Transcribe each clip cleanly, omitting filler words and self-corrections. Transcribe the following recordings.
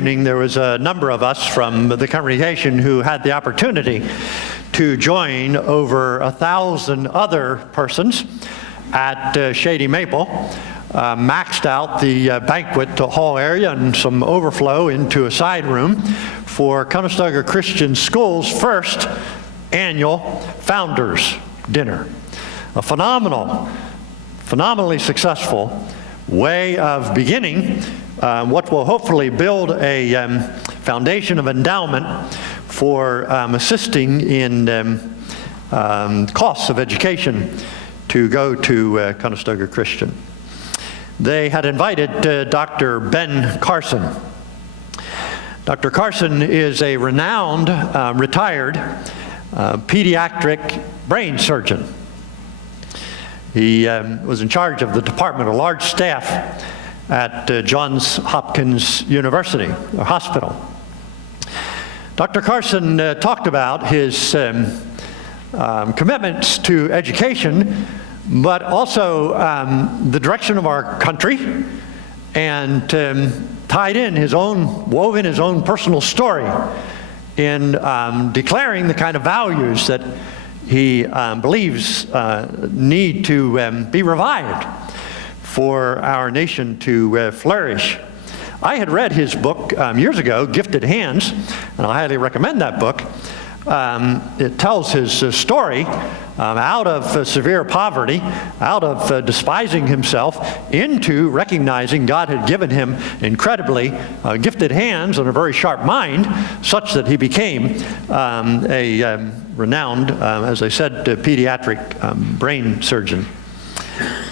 evening, there was a number of us from the congregation who had the opportunity to join over 1,000 other persons at Shady Maple, maxed out the banquet hall area and some overflow into a side room for Conestoga Christian School's first annual Founders Dinner. A phenomenally successful way of beginning what will hopefully build a foundation of endowment for assisting in costs of education to go to Conestoga Christian. They had invited Dr. Ben Carson. Dr. Carson is a renowned, retired pediatric brain surgeon. He was in charge of the department, a large staff at Johns Hopkins University, or hospital. Dr. Carson talked about his commitments to education, but also the direction of our country, and wove in his own personal story in declaring the kind of values that he believes need to be revived for our nation to flourish. I had read his book years ago, Gifted Hands, and I highly recommend that book. It tells his story out of severe poverty, out of despising himself, into recognizing God had given him incredibly gifted hands and a very sharp mind, such that he became a renowned, as I said, pediatric brain surgeon.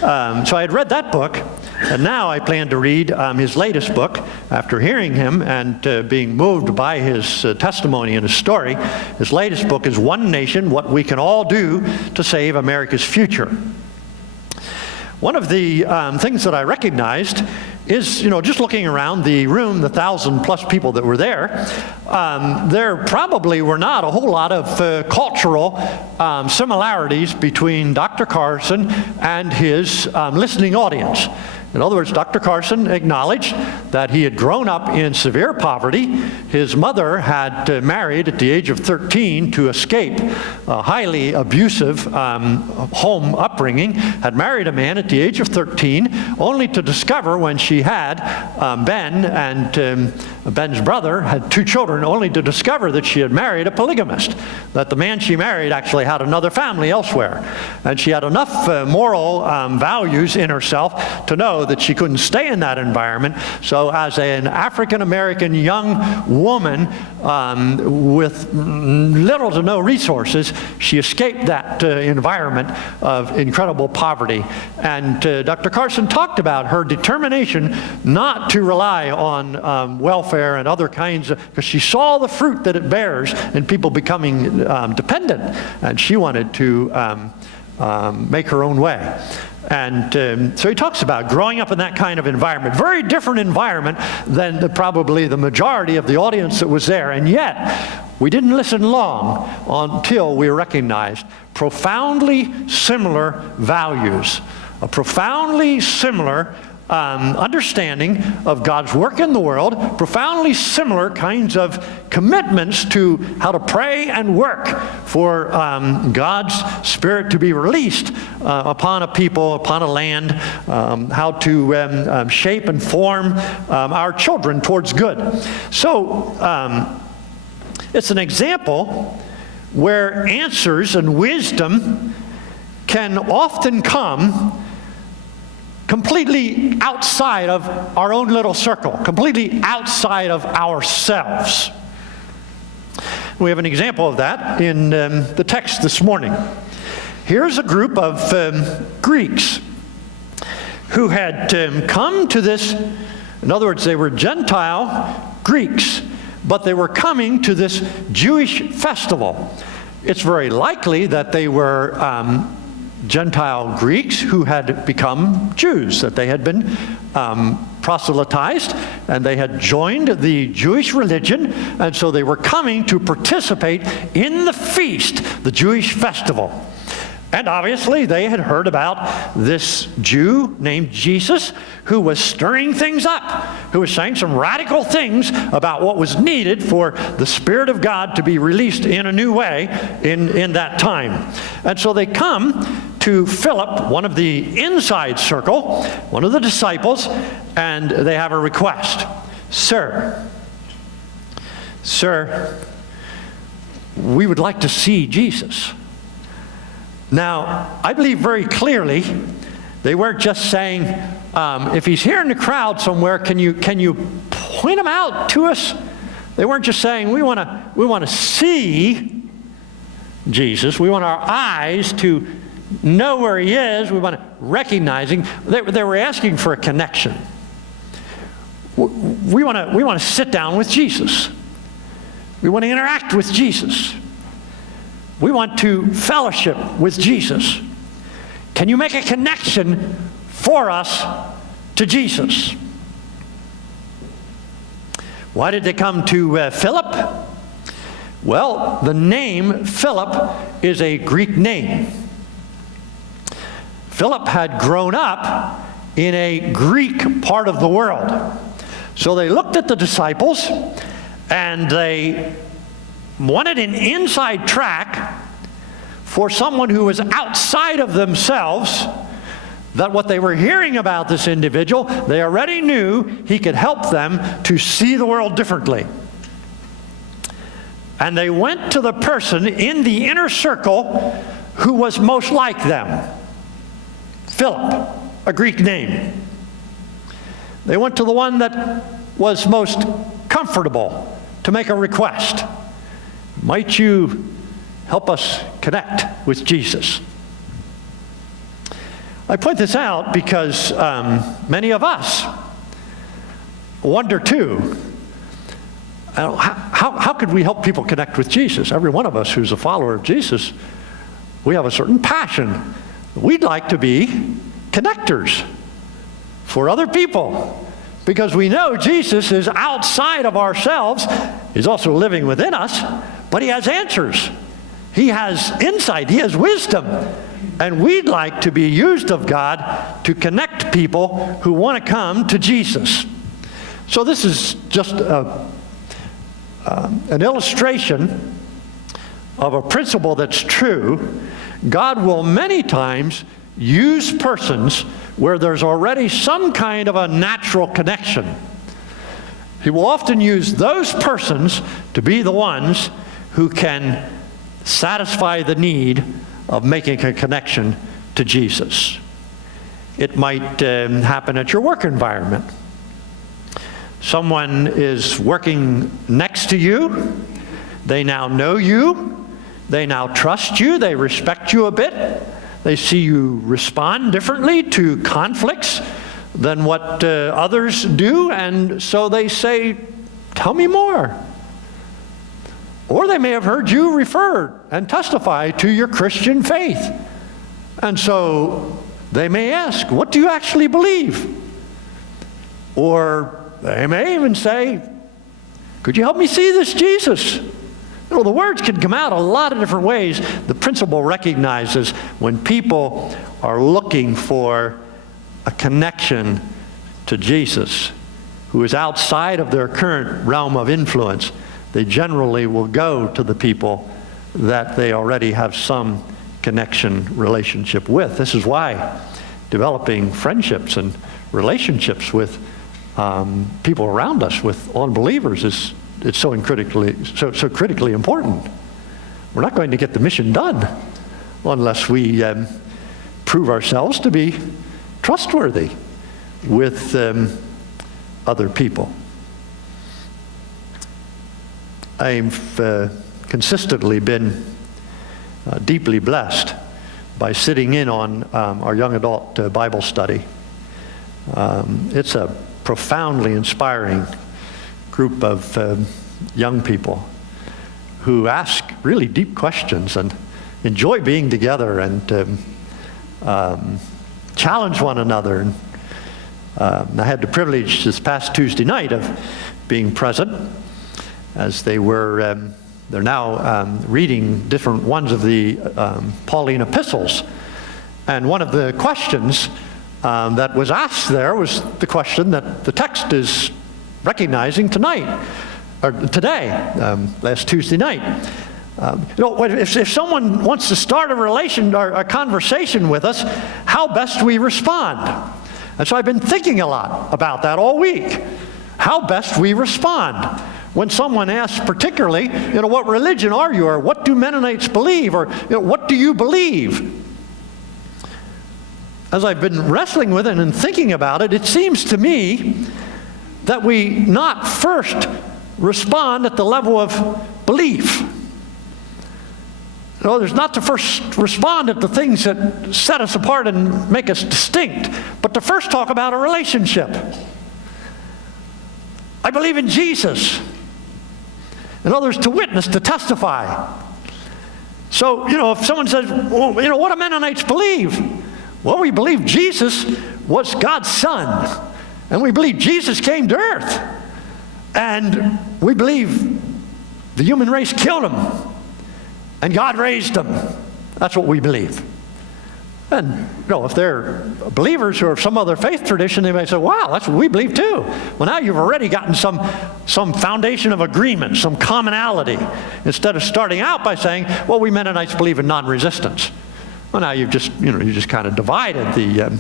So I had read that book, and now I plan to read his latest book after hearing him and being moved by his testimony and his story. His latest book is One Nation, What We Can All Do to Save America's Future. One of the things that I recognized is, just looking around the room, the 1,000+ people that were there, there probably were not a whole lot of cultural similarities between Dr. Carson and his listening audience. In other words, Dr. Carson acknowledged that he had grown up in severe poverty. His mother had married at the age of 13 to escape a highly abusive home upbringing, had married a man at the age of 13, only to discover when she had Ben and Ben's brother had 2 children, only to discover that she had married a polygamist, that the man she married actually had another family elsewhere. And she had enough moral values in herself to know that she couldn't stay in that environment. So as an African-American young woman with little to no resources, she escaped that environment of incredible poverty. And Dr. Carson talked about her determination not to rely on welfare and other kinds of, because she saw the fruit that it bears in people becoming dependent, and she wanted to make her own way. And so he talks about growing up in that kind of environment, very different environment than probably the majority of the audience that was there. And yet, we didn't listen long until we recognized profoundly similar values, a profoundly similar understanding of God's work in the world, profoundly similar kinds of commitments to how to pray and work for God's Spirit to be released upon a people, upon a land, how to shape and form our children towards good. So it's an example where answers and wisdom can often come completely outside of our own little circle, completely outside of ourselves. We have an example of that in the text this morning. Here's a group of Greeks who had come to this, in other words, they were Gentile Greeks, but they were coming to this Jewish festival. It's very likely that they were Gentile Greeks who had become Jews, that they had been proselytized and they had joined the Jewish religion, and so they were coming to participate in the feast, the Jewish festival. And obviously, they had heard about this Jew named Jesus who was stirring things up, who was saying some radical things about what was needed for the Spirit of God to be released in a new way in that time. And so they come to Philip, one of the inside circle, one of the disciples, and they have a request. Sir, we would like to see Jesus. Now, I believe very clearly they weren't just saying, if he's here in the crowd somewhere, can you point him out to us? They weren't just saying, we want to see Jesus. We want our eyes to know where he is. We want to recognize him. They were asking for a connection. We want to sit down with Jesus. We want to interact with Jesus. We want to fellowship with Jesus. Can you make a connection for us to Jesus? Why did they come to Philip? Well, the name Philip is a Greek name. Philip had grown up in a Greek part of the world. So they looked at the disciples and they wanted an inside track for someone who was outside of themselves, that what they were hearing about this individual, they already knew he could help them to see the world differently. And they went to the person in the inner circle who was most like them. Philip, a Greek name. They went to the one that was most comfortable to make a request. Might you help us connect with Jesus? I point this out because many of us wonder too, how could we help people connect with Jesus? Every one of us who's a follower of Jesus, we have a certain passion. We'd like to be connectors for other people because we know Jesus is outside of ourselves. He's also living within us, but he has answers. He has insight. He has wisdom. And we'd like to be used of God to connect people who want to come to Jesus. So this is just an illustration of a principle that's true. God will many times use persons where there's already some kind of a natural connection. He will often use those persons to be the ones who can satisfy the need of making a connection to Jesus. It might happen at your work environment. Someone is working next to you. They now know you. They now trust you. They respect you a bit. They see you respond differently to conflicts than what others do, and so they say, tell me more. Or they may have heard you refer and testify to your Christian faith. And so they may ask, what do you actually believe? Or they may even say, could you help me see this Jesus? Well, the words can come out a lot of different ways. The principle recognizes when people are looking for a connection to Jesus, who is outside of their current realm of influence, they generally will go to the people that they already have some connection, relationship with. This is why developing friendships and relationships with people around us, with unbelievers, it's so critically important. We're not going to get the mission done unless we prove ourselves to be trustworthy with other people. I've consistently been deeply blessed by sitting in on our young adult Bible study. It's a profoundly inspiring group of young people who ask really deep questions and enjoy being together and challenge one another. And, I had the privilege this past Tuesday night of being present as they were They're now reading different ones of the Pauline epistles. And one of the questions that was asked there was the question that the text is recognizing tonight, or today, last Tuesday night. If someone wants to start a relation or a conversation with us, how best we respond? And so I've been thinking a lot about that all week. How best we respond when someone asks, particularly, what religion are you, or what do Mennonites believe, or what do you believe? As I've been wrestling with it and thinking about it, it seems to me that we not first respond at the level of belief. There's not to first respond at the things that set us apart and make us distinct, but to first talk about a relationship. I believe in Jesus. In other words, to witness, to testify. So, if someone says, well, what do Mennonites believe? Well, we believe Jesus was God's Son. And we believe Jesus came to earth. And we believe the human race killed him. And God raised him. That's what we believe. And, if they're believers who are of some other faith tradition, they may say, wow, that's what we believe too. Well, now you've already gotten some foundation of agreement, some commonality, instead of starting out by saying, well, we Mennonites believe in non-resistance. Well, now you've just, you just kind of divided the,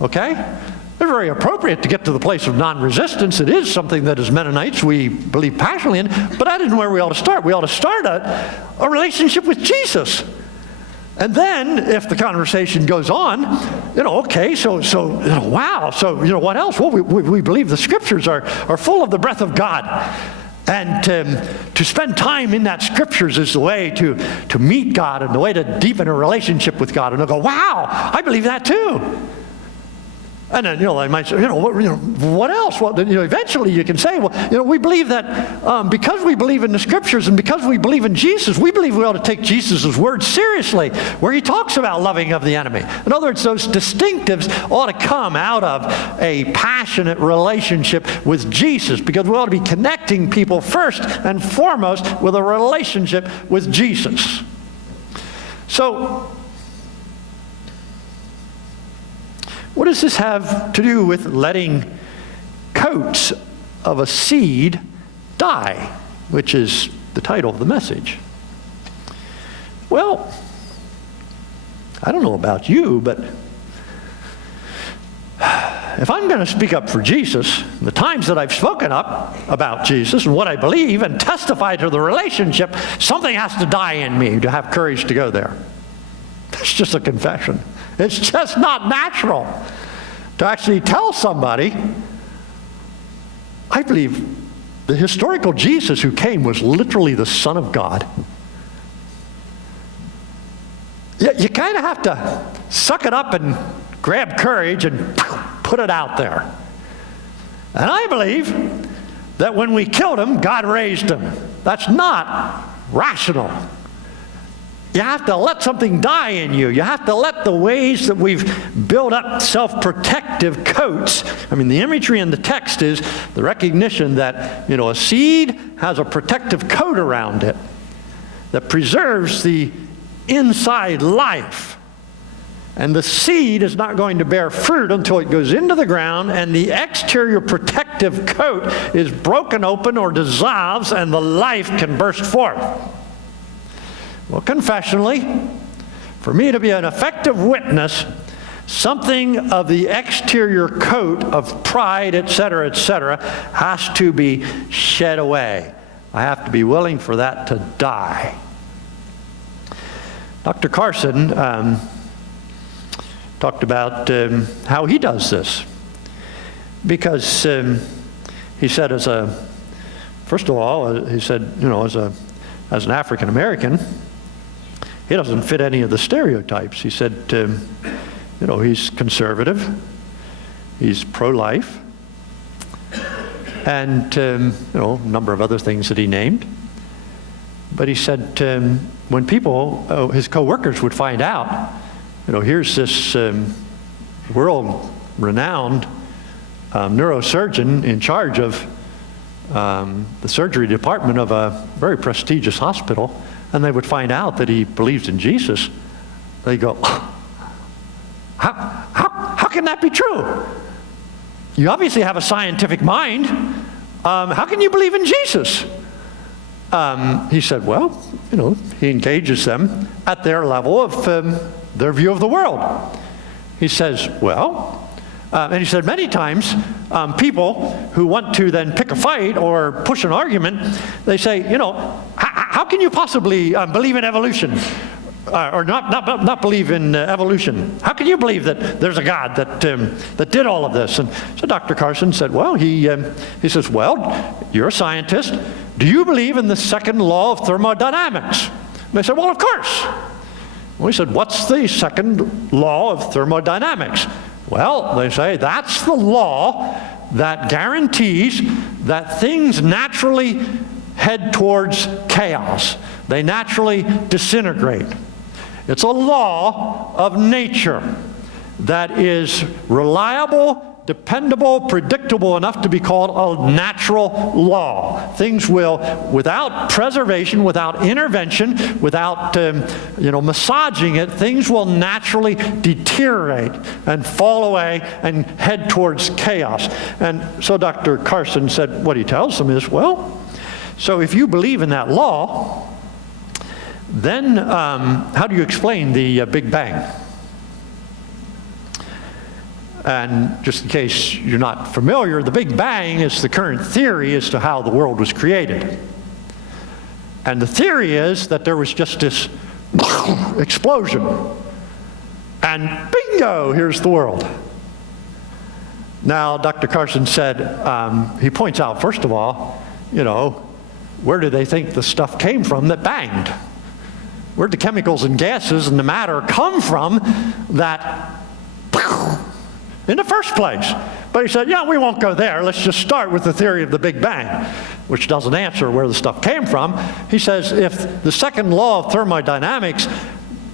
okay? It's very appropriate to get to the place of non-resistance. It is something that as Mennonites we believe passionately in, but that isn't where we ought to start. We ought to start a relationship with Jesus. And then, if the conversation goes on, okay, so wow, so what else? Well, we believe the Scriptures are full of the breath of God. And to spend time in that Scriptures is the way to meet God and the way to deepen a relationship with God. And they'll go, wow, I believe that too. And then, they might say, what else? Well, eventually you can say, well, we believe that because we believe in the Scriptures and because we believe in Jesus, we believe we ought to take Jesus' words seriously, where he talks about loving of the enemy. In other words, those distinctives ought to come out of a passionate relationship with Jesus, because we ought to be connecting people first and foremost with a relationship with Jesus. So, what does this have to do with letting coats of a seed die, which is the title of the message? Well, I don't know about you, but if I'm going to speak up for Jesus, the times that I've spoken up about Jesus and what I believe and testify to the relationship, something has to die in me to have courage to go there. It's just a confession. It's just not natural to actually tell somebody, I believe the historical Jesus who came was literally the Son of God. You kind of have to suck it up and grab courage and put it out there. And I believe that when we killed him, God raised him. That's not rational. You have to let something die in you. You have to let the ways that we've built up self-protective coats. I mean, the imagery in the text is the recognition that, a seed has a protective coat around it that preserves the inside life. And the seed is not going to bear fruit until it goes into the ground and the exterior protective coat is broken open or dissolves and the life can burst forth. Well, confessionally, for me to be an effective witness, something of the exterior coat of pride, etc., has to be shed away. I have to be willing for that to die. Dr. Carson talked about how he does this. Because he said first of all, he said, as an African American, he doesn't fit any of the stereotypes. He said, he's conservative, he's pro-life, and, a number of other things that he named. But he said, when people, his co-workers would find out, here's this world-renowned neurosurgeon in charge of the surgery department of a very prestigious hospital, and they would find out that he believes in Jesus, they go, how can that be true? You obviously have a scientific mind. How can you believe in Jesus? He said, well, he engages them at their level of their view of the world. He says, well, and he said many times, people who want to then pick a fight or push an argument, they say, how can you possibly believe in evolution? Or not believe in evolution? How can you believe that there's a God that did all of this? And so Dr. Carson said, well, he says, well, you're a scientist. Do you believe in the second law of thermodynamics? And they said, well, of course. Well, he said, what's the second law of thermodynamics? Well, they say, that's the law that guarantees that things naturally head towards chaos. They naturally disintegrate. It's a law of nature that is reliable, dependable, predictable enough to be called a natural law. Things will, without preservation, without intervention, without massaging it, things will naturally deteriorate and fall away and head towards chaos. And so Dr. Carson said, what he tells them is, well, so if you believe in that law, then how do you explain the Big Bang? And just in case you're not familiar, the Big Bang is the current theory as to how the world was created. And the theory is that there was just this explosion. And bingo, here's the world. Now, Dr. Carson said, he points out, first of all, where do they think the stuff came from that banged? Where'd the chemicals and gases and the matter come from that in the first place? But he said, yeah, we won't go there. Let's just start with the theory of the Big Bang, which doesn't answer where the stuff came from. He says, if the second law of thermodynamics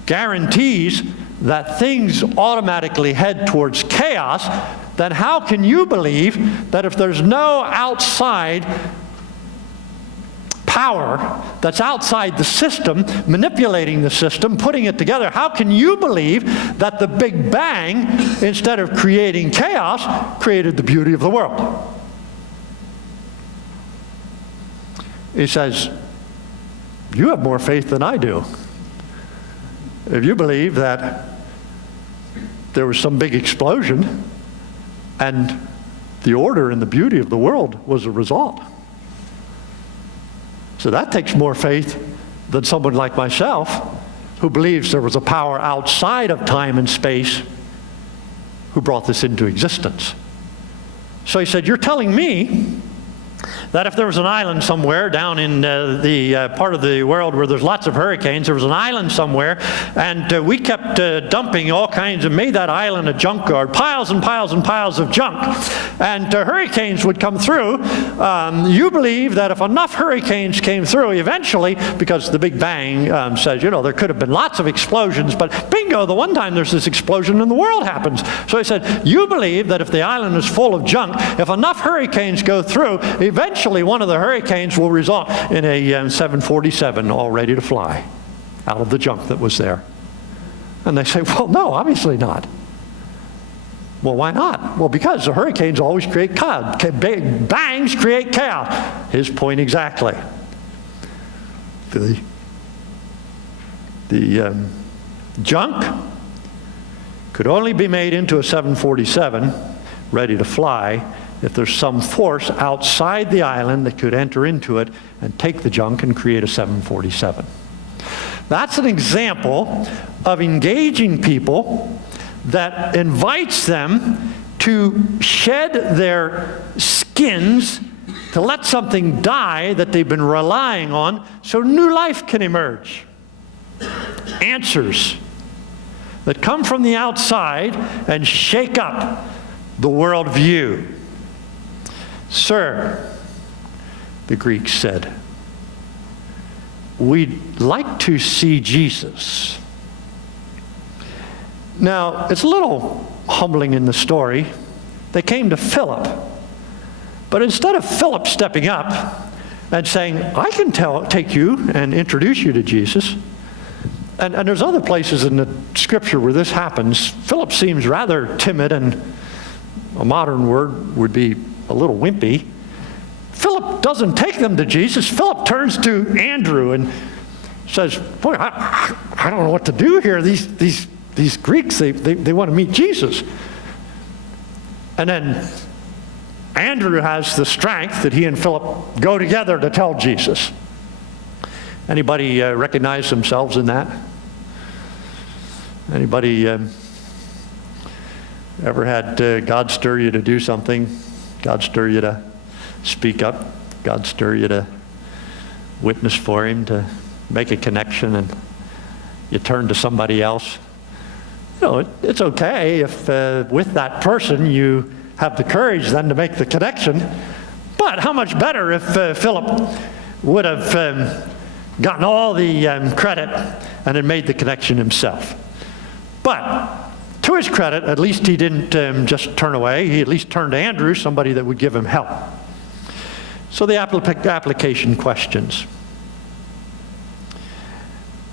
guarantees that things automatically head towards chaos, then how can you believe that if there's no outside power that's outside the system, manipulating the system, putting it together, how can you believe that the Big Bang, instead of creating chaos, created the beauty of the world? He says, you have more faith than I do. If you believe that there was some big explosion and the order and the beauty of the world was a result. So that takes more faith than someone like myself who believes there was a power outside of time and space who brought this into existence. So he said, you're telling me that if there was an island somewhere down in the part of the world where there's lots of hurricanes, there was an island somewhere, and we kept dumping all kinds and made that island a junkyard, piles and piles and piles of junk, and hurricanes would come through. You believe that if enough hurricanes came through, eventually, because the Big Bang says, there could have been lots of explosions, but bingo, the one time there's this explosion and the world happens. So he said, you believe that if the island is full of junk, if enough hurricanes go through, eventually one of the hurricanes will result in a 747 all ready to fly out of the junk that was there. And they say, well, no, obviously not. Well, why not? Well, because the hurricanes always create chaos. Big bangs create chaos. His point exactly. The junk could only be made into a 747 ready to fly if there's some force outside the island that could enter into it and take the junk and create a 747. That's an example of engaging people that invites them to shed their skins, to let something die that they've been relying on so new life can emerge. Answers that come from the outside and shake up the worldview. Sir, the Greeks said, we'd like to see Jesus. Now, it's a little humbling in the story. They came to Philip, But instead of Philip stepping up and saying, I can take you and introduce you to Jesus, and there's other places in the scripture where this happens. Philip seems rather timid, and a modern word would be a little wimpy. Philip doesn't take them to Jesus. Philip turns to Andrew and says, boy, I don't know what to do here. These Greeks, they want to meet Jesus. And then Andrew has the strength that he and Philip go together to tell Jesus. Anybody recognize themselves in that? Anybody ever had God stir you to do something? God stir you to speak up? God stir you to witness for Him, to make a connection, and you turn to somebody else? You know, it's okay if with that person you have the courage then to make the connection. But how much better if Philip would have gotten all the credit and had made the connection himself. But to his credit, at least he didn't just turn away. He at least turned to Andrew, somebody that would give him help. So the application questions.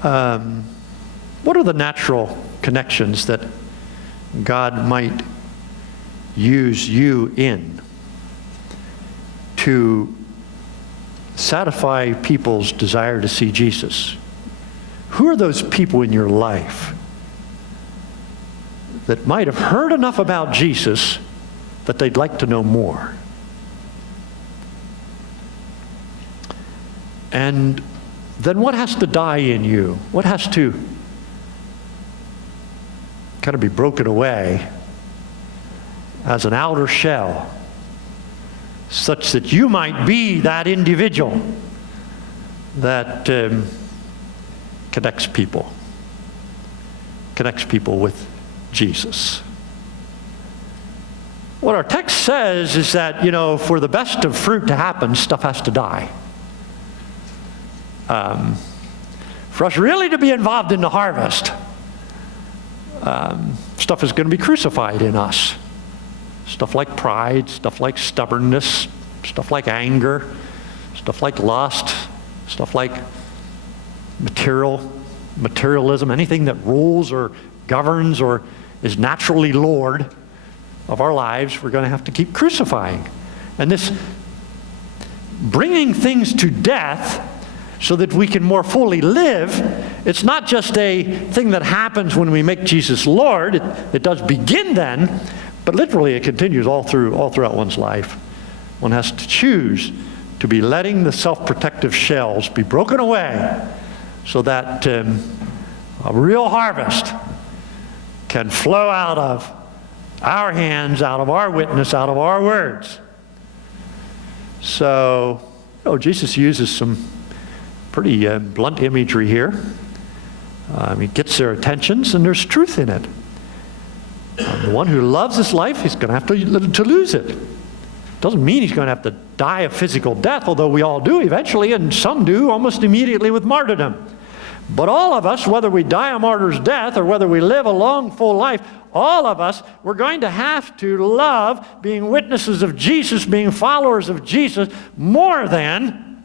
What are the natural connections that God might use you in to satisfy people's desire to see Jesus? Who are those people in your life that might have heard enough about Jesus that they'd like to know more? And then what has to die in you? What has to kind of be broken away as an outer shell, such that you might be that individual that connects people with Jesus? What our text says is that, for the best of fruit to happen, stuff has to die. For us really to be involved in the harvest, stuff is going to be crucified in us. Stuff like pride, stuff like stubbornness, stuff like anger, stuff like lust, stuff like materialism, anything that rules or governs or is naturally Lord of our lives, we're going to have to keep crucifying. And this bringing things to death so that we can more fully live, it's not just a thing that happens when we make Jesus Lord. It does begin then, but literally it continues all throughout one's life. One has to choose to be letting the self-protective shells be broken away so that a real harvest can flow out of our hands, out of our witness, out of our words. So, Jesus uses some pretty blunt imagery here. He gets their attentions, and there's truth in it. The one who loves his life, he's going to have to lose it. Doesn't mean he's going to have to die a physical death, although we all do eventually, and some do almost immediately with martyrdom. But all of us, whether we die a martyr's death or whether we live a long, full life, all of us, we're going to have to love being witnesses of Jesus, being followers of Jesus, more than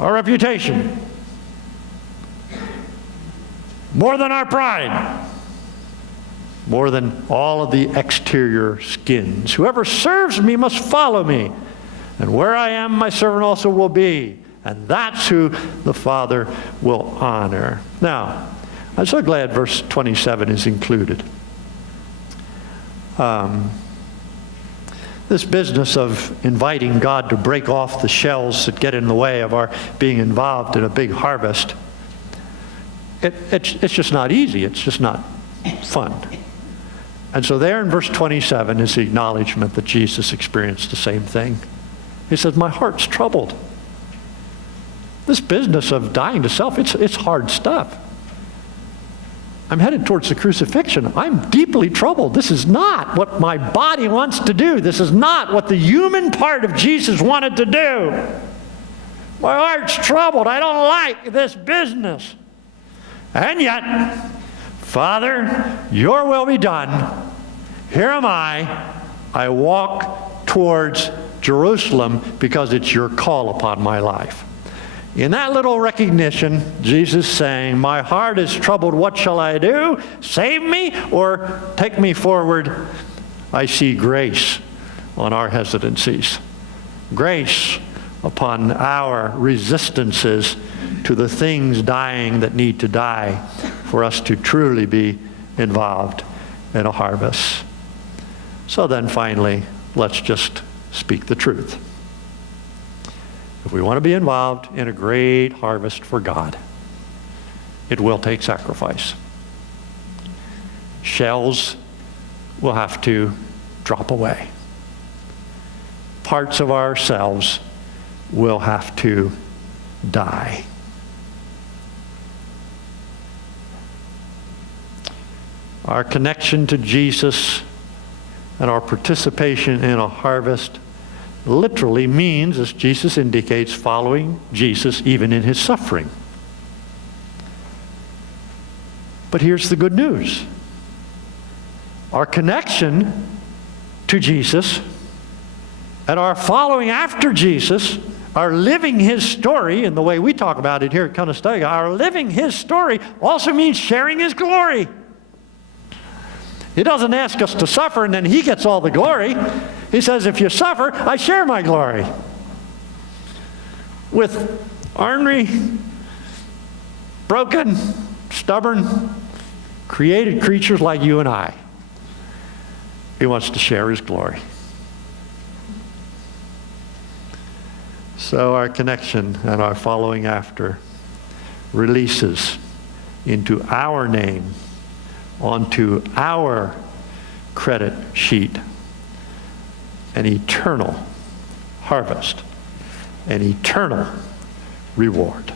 our reputation, more than our pride, more than all of the exterior skins. Whoever serves me must follow me, and where I am, my servant also will be, and that's who the Father will honor. Now, I'm so glad verse 27 is included. This business of inviting God to break off the shells that get in the way of our being involved in a big harvest, it's just not easy. It's just not fun. And so there in verse 27 is the acknowledgement that Jesus experienced the same thing. He says, my heart's troubled. This business of dying to self, it's hard stuff. I'm headed towards the crucifixion. I'm deeply troubled. This is not what my body wants to do. This is not what the human part of Jesus wanted to do. My heart's troubled. I don't like this business. And yet, Father, your will be done. Here am I. I walk towards Jerusalem because it's your call upon my life. In that little recognition, Jesus saying, my heart is troubled, what shall I do? Save me or take me forward? I see grace on our hesitancies. Grace upon our resistances to the things dying that need to die for us to truly be involved in a harvest. So then finally, let's just speak the truth. If we want to be involved in a great harvest for God, it will take sacrifice. Shells will have to drop away. Parts of ourselves will have to die. Our connection to Jesus and our participation in a harvest literally means, as Jesus indicates, following Jesus even in his suffering. But here's the good news. Our connection to Jesus and our following after Jesus, our living his story, in the way we talk about it here at Conestoga, our living his story also means sharing his glory. He doesn't ask us to suffer and then he gets all the glory. He says, if you suffer, I share my glory with ornery, broken, stubborn, created creatures like you and I. He wants to share his glory. So our connection and our following after releases into our name, onto our credit sheet, an eternal harvest, an eternal reward.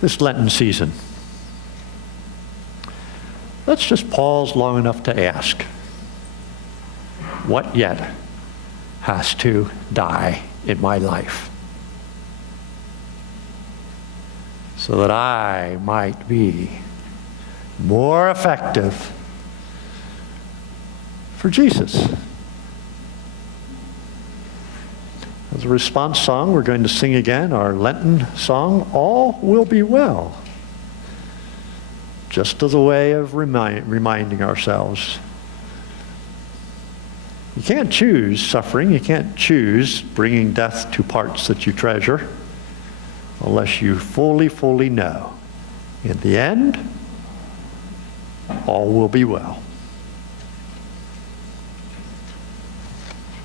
This Lenten season, let's just pause long enough to ask, what yet has to die in my life so that I might be more effective for Jesus? As a response song, we're going to sing again our Lenten song, All Will Be Well, just as a way of reminding ourselves. You can't choose suffering. You can't choose bringing death to parts that you treasure unless you fully know, in the end, all will be well.